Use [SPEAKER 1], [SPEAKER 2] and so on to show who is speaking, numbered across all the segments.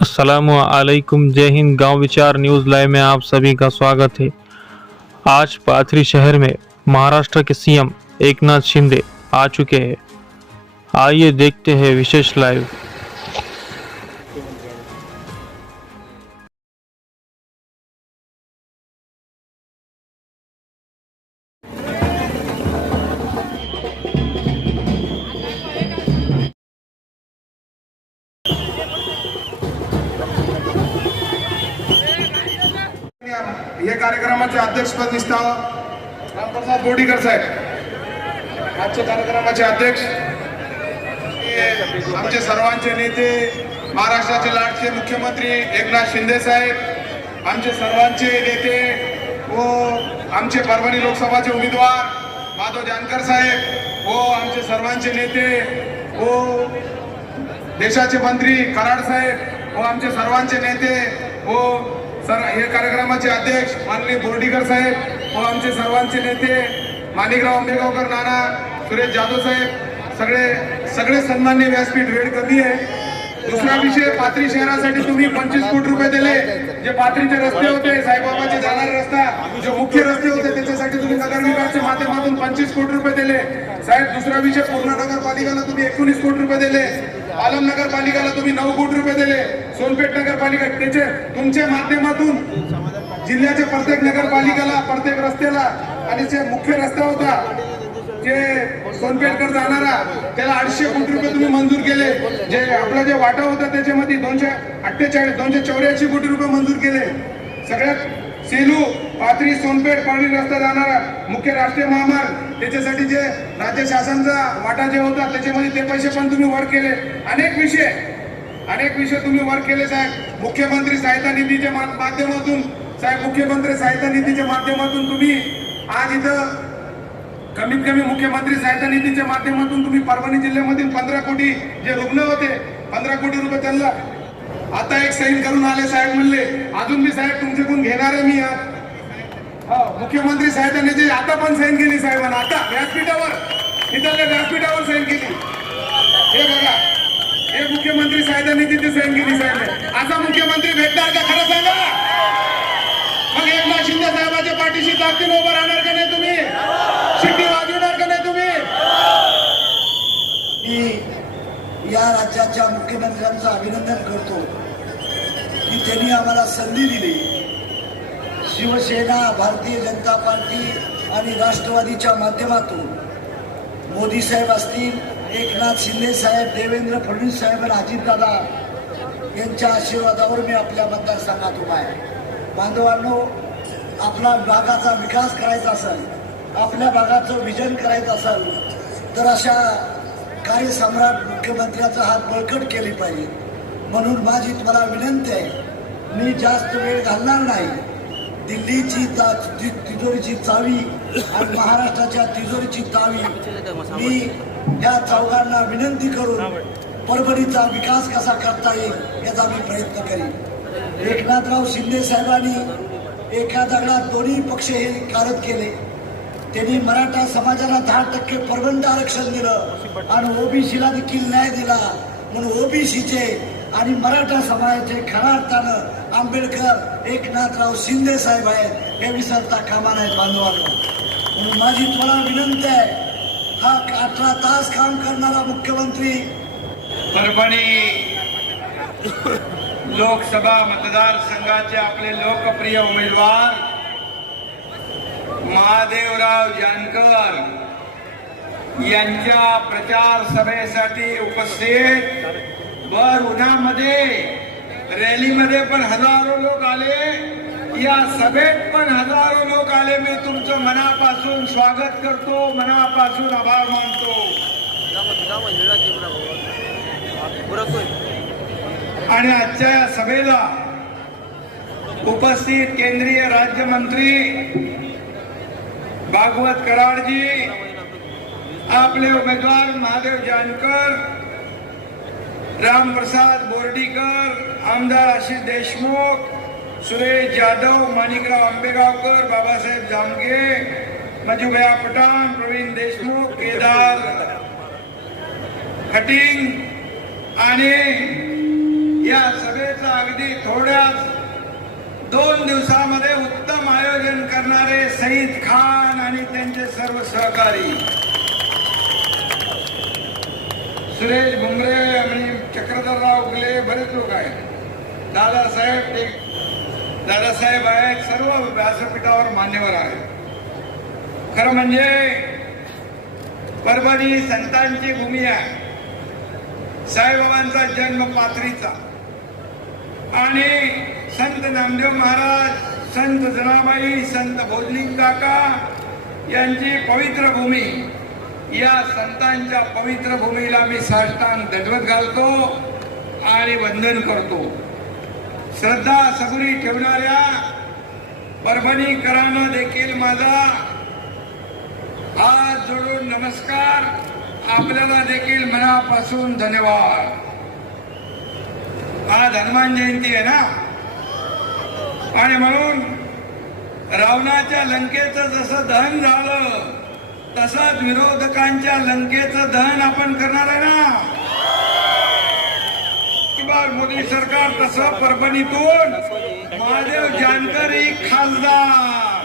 [SPEAKER 1] असलकुम जय हिंद, गाँव विचार न्यूज़ लाइव में आप सभी का स्वागत है। आज पाथरी शहर में महाराष्ट्र के सीएम एकनाथ शिंदे आ चुके हैं। आइए देखते हैं विशेष लाइव।
[SPEAKER 2] कार्यक्रमाचे अध्यक्षपद निष्ठावं रामप्रसाद बोडीकर साहेब. आजच्या कार्यक्रमाचे अध्यक्ष आमचे सर्वांचे नेते महाराष्ट्राचे लाडचे मुख्यमंत्री एकनाथ शिंदे साहेब आमचे सर्वांचे नेते व आमचे परभणी लोकसभाचे उमेदवार माधव जानकर साहेब व आमचे सर्वांचे नेते व देशाचे मंत्री कराड साहेब व आमचे सर्वांचे नेते व सर हे कार्यक्रमाचे अध्यक्ष माननीय बोर्डीकर साहेब व आमचे सर्वांचे नेते माणिकराव आंबेगावकर नाना सुरेश जाधव साहेब सगळे सगळे सन्मान्य व्यासपीठ वेळ कमी आहे. दुसरा विषय पाथरी शहरासाठी तुम्ही पंचवीस कोटी रुपये दिले. जे पाथरीचे रस्ते होते साईबाबाचे जाणारे रस्ता जे मुख्य रस्ते होते त्याच्यासाठी तुम्ही नगर विभागाच्या माध्यमातून पंचवीस कोटी रुपये दिले. साहेब दुसरा विषय पूर्ण नगरपालिकाला तुम्ही एकोणीस कोटी रुपये दिले. आलम नगरपालिकाला तुम्ही नऊ कोटी रुपये दिले. सोनपेठ नगरपालिका त्याचे तुमच्या माध्यमातून जिल्ह्याच्या प्रत्येक नगरपालिकेला प्रत्येक रस्त्याला आणि जे मुख्य रस्ता होता जे सोनपेठकर जाणारा त्याला अडीचशे कोटी रुपये तुम्ही मंजूर केले. जे आपला जे वाटा होता त्याच्यामध्ये दोनशे अठ्ठेचाळीस दोनशे चौऱ्याऐंशी कोटी रुपये मंजूर केले. सगळ्यात सेलू पाथरी सोनपेठ पाणी रस्ता जाणारा मुख्य राष्ट्रीय महामार्ग त्याच्यासाठी जे राज्य शासनाचा वाटा जे होता त्याच्यामध्ये ते पैसे पण तुम्ही वर केले. अनेक विषय अनेक विषय तुम्ही वर केले साहेब. मुख्यमंत्री सहायता निधीच्या माध्यमातून साहेब मुख्यमंत्री सहायता निधीच्या माध्यमातून तुम्ही आज इथं कमीत कमी मुख्यमंत्री सहायता निधीच्या माध्यमातून तुम्ही परभणी जिल्ह्यामधील पंधरा कोटी जे रुग्ण होते पंधरा कोटी रुपये त्यांना आता एक सैन करून आले साहेब म्हणले अजून मी साहेब तुमच्याकडून घेणार आहे मी हो, मुख्यमंत्री सहायता निधी आता पण सैन केली साहेबांना आता व्यासपीठावर इथल्या व्यासपीठावर सैन केली. हे बघा. मुख्यमंत्री साहेबांनी तिथे सैन केली साहेब. असा मुख्यमंत्री भेटणार का? खरं सांगा. मग एकनाथ शिंदे साहेबांच्या पाठीशी ताकदीन उभं राहणार का नाही तुम्ही? शिट्टी वाजवणार का नाही तुम्ही?
[SPEAKER 3] मी या राज्याच्या मुख्यमंत्र्यांचं अभिनंदन करतो की त्यांनी आम्हाला संधी दिली. शिवसेना भारतीय जनता पार्टी आणि राष्ट्रवादीच्या माध्यमातून मोदी साहेब असतील एकनाथ शिंदे साहेब देवेंद्र फडणवीस साहेब आणि यांच्या आशीर्वादावर मी आपल्या मतदारसंघात उभा आहे. बांधवांनो आपला भागाचा विकास करायचा असेल आपल्या भागाचं विजन करायचं असेल तर अशा कार्यसम्राट मुख्यमंत्र्याचा हात बळकट केली पाहिजे. म्हणून माझी तुम्हाला विनंती आहे मी जास्त वेळ घालणार नाही. दिल्लीची ता ति- तिजोरीची चावी आणि महाराष्ट्राच्या तिजोरीची चावी मी या चौघांना विनंती करून परभणीचा विकास कसा करता येईल याचा मी प्रयत्न करीन. एकनाथराव शिंदे साहेबांनी एका दगडात दोन्ही पक्ष हे कारद केले. त्यांनी मराठा समाजाला दहा टक्के परबंध आरक्षण दिलं आणि ओबीसीला देखील न्याय दिला. म्हणून ओबीसीचे आणि मराठा समाजाचे खऱ्या अर्थानं आंबेडकर एकनाथराव शिंदे साहेब आहेत हे विसरता कामा नाहीत बांधवांनो. म्हणून माझी तुम्हाला विनंती आहे हा अठरा तास काम करणारा मुख्यमंत्री.
[SPEAKER 4] परभणी लोकसभा मतदारसंघाचे आपले लोकप्रिय उमेदवार महादेवराव जानकर यांच्या प्रचार सभेसाठी उपस्थित. भर उन्हामध्ये रॅलीमध्ये पण हजारो लोक आले. या सभेत पण हजारो लोक आले. मी तुमचं मनापासून स्वागत करतो. मनापासून आभार मानतो. आणि आजच्या या सभेला उपस्थित केंद्रीय राज्यमंत्री भागवत कराडजी आपले उमेदवार महादेव जानकर रामप्रसाद बोर्डीकर आमदार आशिष देशमुख सुरेश जाधव माणिकराव आंबेगावकर बाबासाहेब जामगे मंजूभया पठाण प्रवीण देशमुख केदार खटिंग आणि या सभेचं अगदी थोड्याच दोन दिवसामध्ये उत्तम आयोजन करणारे सईद खान आणि त्यांचे सर्व सहकारी. सुरेश भुमरे आणि चक्रधरराव उगले बरेच लोक आहेत. दादासाहेब ते दादासाहेब आहेत सर्व व्यासपीठावर मान्यवर आहेत. खरं म्हणजे परभणी संतांची भूमी आहे. साईबाबांचा जन्म पात्रीचा आणि संत नामदेव महाराज संत जनाबाई संत भोजलिंग काका यांची पवित्र भूमी. या संतांच्या पवित्र भूमीला मी साष्टांग दंडवत घालतो आणि वंदन करतो. श्रद्धा सगुरी ठेवणाऱ्या परभणीकरांना देखील माझा हात जोडून नमस्कार. आपल्याला देखील मनापासून धन्यवाद. आज हनुमान जयंती आहे ना? आणि म्हणून रावणाच्या लंकेचं जसं दहन झालं तसंच विरोधकांच्या लंकेचं दहन आपण करणार आहे ना? किंवा सरकार तसं परभणीतून महादेव जानकरी खासदार.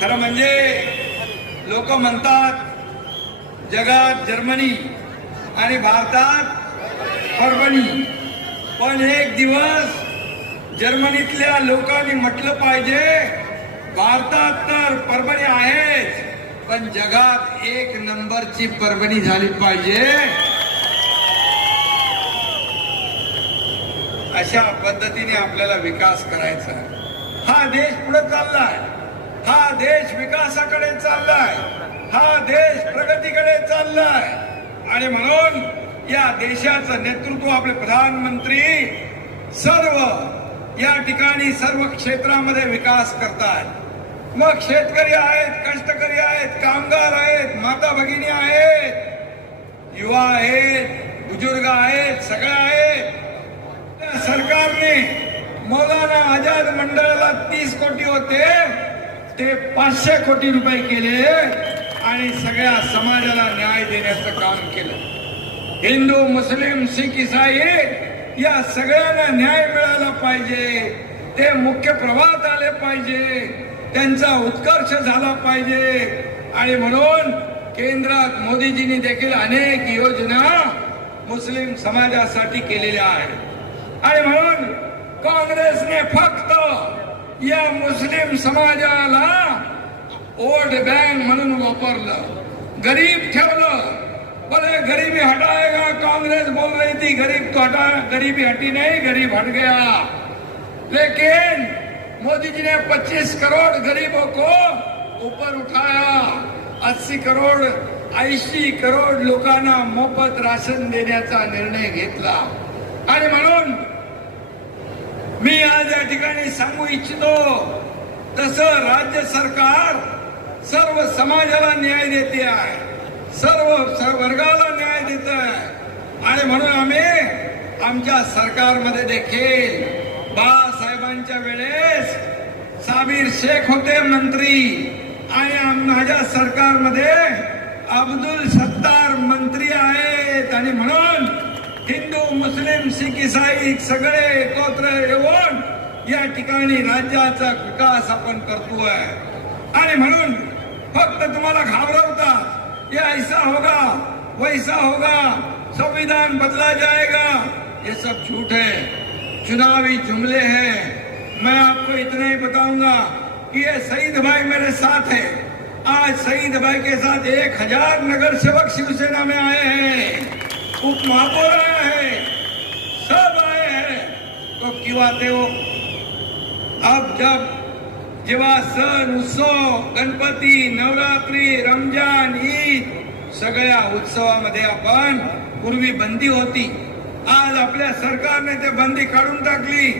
[SPEAKER 4] खरं म्हणजे लोक म्हणतात जगात जर्मनी आणि भारतात परभणी. पण एक दिवस जर्मनीतल्या लोकांनी म्हटलं पाहिजे भारतात तर परभणी आहेच. पण जगात एक नंबरची परभणी झाली पाहिजे. अशा पद्धतीने आपल्याला विकास करायचा हा देश पुढे चाललाय. हा देश विकासाकडे चाललाय. हा देश प्रगतीकडे चाललाय. आणि म्हणून या देशाचं नेतृत्व आपले प्रधानमंत्री सर्व या ठिकाणी सर्व क्षेत्रामध्ये विकास करतात मग शेतकरी आहेत कष्टकरी आहेत कामगार आहेत माता भगिनी आहेत युवा आहेत बुजुर्ग आहेत सगळे आहेत. सरकारने मौलाना आझाद मंडळाला तीस कोटी होते ते पाचशे कोटी रुपये केले आणि सगळ्या समाजाला न्याय देण्याचं काम केलं. हिंदू मुस्लिम शीख इसाई या सगळ्यांना न्याय मिळाला पाहिजे ते मुख्य प्रवाहात आले पाहिजे. त्यांचा उत्कर्ष झाला पाहिजे. आणि म्हणून केंद्रात मोदीजींनी देखील अनेक योजना मुस्लिम समाजासाठी केलेल्या आहेत. आणि म्हणून काँग्रेसने फक्त या मुस्लिम समाजाला वोट बँक म्हणून वापरलं. गरीब ठेवलं. बोले गरीबी हटाएगा कांग्रेस बोल रही थी गरीब तो हटा गरीबी हटी नहीं गरीब हट गया. लेकिन मोदी जी ने 25 करोड़ गरीबों को ऊपर उठाया 80 करोड़ ऐंशी करोड लोकांना मोफत राशन देण्याचा निर्णय घेतला. आणि म्हणून मी आज या ठिकाणी सांगू इच्छितो तसं राज्य सरकार सर्व समाजाला न्याय देते आहे सर्व सर्व वर्गाला न्याय देत आहे. आणि म्हणून आम्ही आमच्या सरकारमध्ये देखील सरकारांच्या वेळेस साबीर शेख होते मंत्री आणि माझ्या सरकारमध्ये अब्दुल सत्तार मंत्री आहेत. आणि म्हणून हिंदू मुस्लिम शीख इसाई सगळे एकत्र येऊन या ठिकाणी राज्याचा विकास आपण करतोय. आणि म्हणून फक्त तुम्हाला घाबरवतात ये ऐसा होगा वैसा होगा संविधान बदला जाएगा ये सब झूठ है चुनावी जुमले हैं मैं आपको इतना ही बताऊँगा कि ये शहीद भाई मेरे साथ है। आज शहीद भाई के साथ एक हज़ार नगर सेवक शिवसेना में आए हैं। उप महापौर आए हैं। सब आए हैं। तो क्यों आते हो अब जब जेव्हा सण उत्सव, गणपती, नवरात्री, रमज़ान, ईद सगळ्या उत्सवामध्ये आपण पूर्वी बंदी होती. आज आपल्या सरकारने ते बंदी काढून टाकली.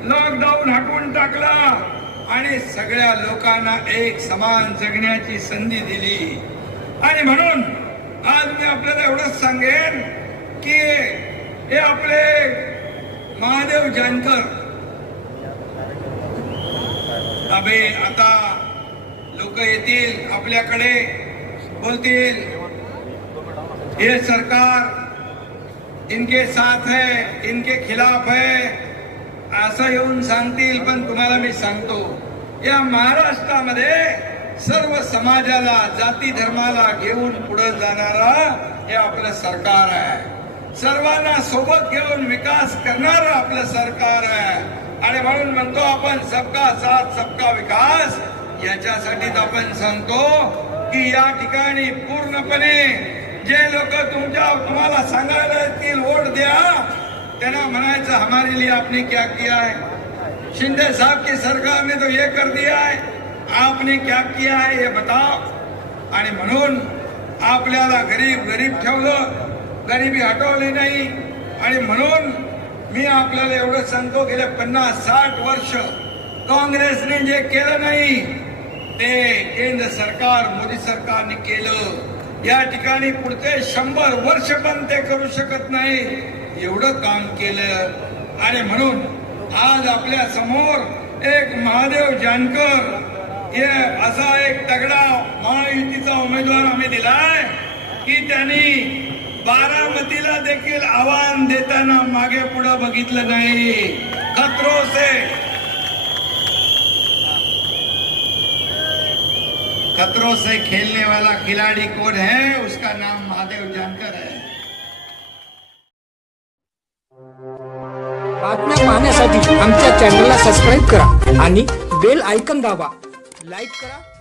[SPEAKER 4] लॉकडाऊन हटवून टाकला. आणि सगळ्या लोकांना एक समान जगण्याची संधी दिली. आणि म्हणून आज मी आपल्याला एवढंच सांगेन की हे आपले महादेव जानकर. अबे आता लोक येतील आपल्याकडे बोलतील. हे सरकार इनके साथ है इनके खिलाफ है. असं येऊन सांगतील पण तुम्हाला मी सांगतो या महाराष्ट्रामध्ये सर्व समाजाला जाती धर्माला घेऊन पुढे जाणारा हे आपलं सरकार आहे. सर्वांना सोबत घेऊन विकास करणार आपलं सरकार आहे. आणि म्हणून म्हणतो आपण सबका साथ सबका विकास याच्यासाठीच आपण सांगतो की या ठिकाणी पूर्णपणे जे लोक तुमच्या तुम्हाला सांगायला येतील वोट द्या त्यांना म्हणायचं हमारे लिए आपने क्या किया है? शिंदे साहब की सरकार ने तो ये कर दिया है आपने क्या किया है ये बताओ। आणि म्हणून आपल्याला गरीब गरीब ठेवलं गरिबी हटवली नाही. आणि म्हणून मी आपल्याला एवढं सांगतो गेले पन्नास साठ वर्ष काँग्रेसने जे केलं नाही ते केंद्र सरकार मोदी सरकारने केलं. या ठिकाणी पुढचे शंभर वर्ष पण ते करू शकत नाही. एवढं काम केलं. आणि म्हणून आज आपल्यासमोर एक महादेव जानकर. हे असा एक तगडा महायुतीचा उमेदवार आम्ही दिलाय की त्यांनी बारामतीला देखील आव्हान देताना मागे पुढे बघितलं नाही. खतरो से. खतरों से खेलने वाला खिलाड़ी कौन है? उसका नाम महादेव जानकर है.
[SPEAKER 5] चॅनलला सबस्क्राईब करा आणि बेल आयकन दाबा. लाईक करा.